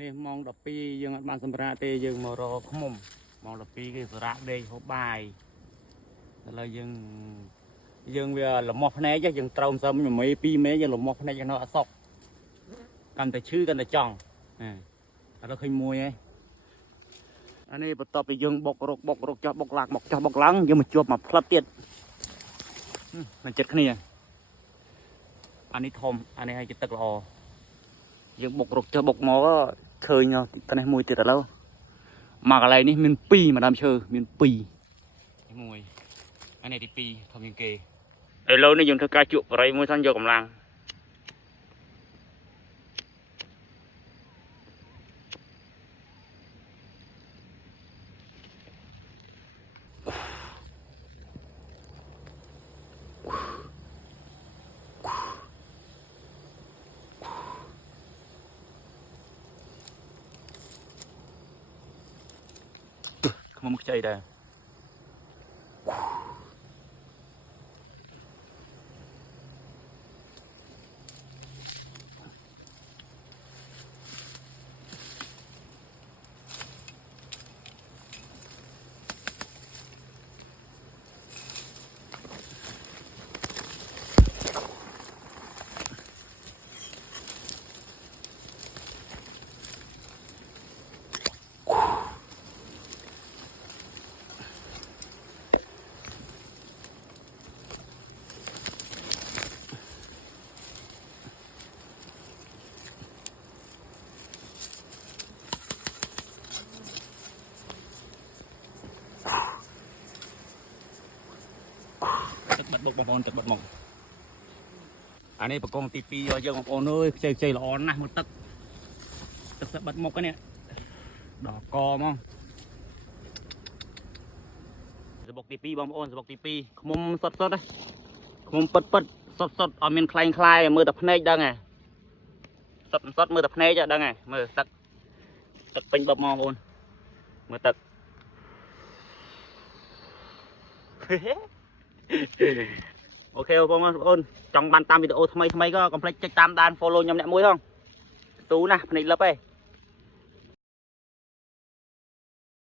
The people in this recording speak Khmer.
នេះម៉ោង 12 យើងអត់បានសម្រាប់ទេយើងមករកឃ្មុំម៉ោង 12 គេសម្រាប់ដេកហូបបាយឥឡូវយើងវាលមាស់ភ្នែកយើងត្រូវសឹម1មេ2មេយើងលមាស់ភ្នែកនៅអត់សុកកាន់តែឈឺកាន់តែចង់ឥឡូវឃើញមួយហើយអានេះបន្ទាប់ពីយើងបុករកចាស់បុកឡើងបុកចាស់បុកឡើងយើងមកជួបមកផ្លិតទៀតមិនចិត្តគ្នាអានេះធំអានេះឲ្យចិត្តទឹកល្អយើងបុករកចាស់បុកមកឃើញតែនេះមួយទៀតឥឡូវមកកន្លែងនេះមាន2ម្ដងឈើមាន2មួយអានេះទី2ធំជាងគេឥឡូវនេះយើងធ្វើការជក់បរិយមួយសិនយកកម្លាំងខ្មុំខ្ចីដែរទឹកបាត់បុកបងប្អូនទឹកបាត់មកអានេះបកងទី2យកយើងបងប្អូនអើយខ្ចីល្អណាស់មើលទឹកទឹកបាត់មុខនេះដល់កមកសបុកទី2បងប្អូនសបុកទី2ឃ្មុំសុតណាឃ្មុំពិតសុតអត់មានខ្លែងខ្លាយមើលតែភ្នែកដឹងហ៎សុតមើលតែភ្នែកដឹងហ៎មើលទឹកពេញបបមកបងប្អូនមើលទឹកអូខេបងប្អូនចង់បានតាមវីដេអូថ្មីក៏កុំភ្លេចចុចតាមដាន follow ខ្ញុំអ្នកមួយផងស៊ូណាស់ភ្នែកលឹបឯង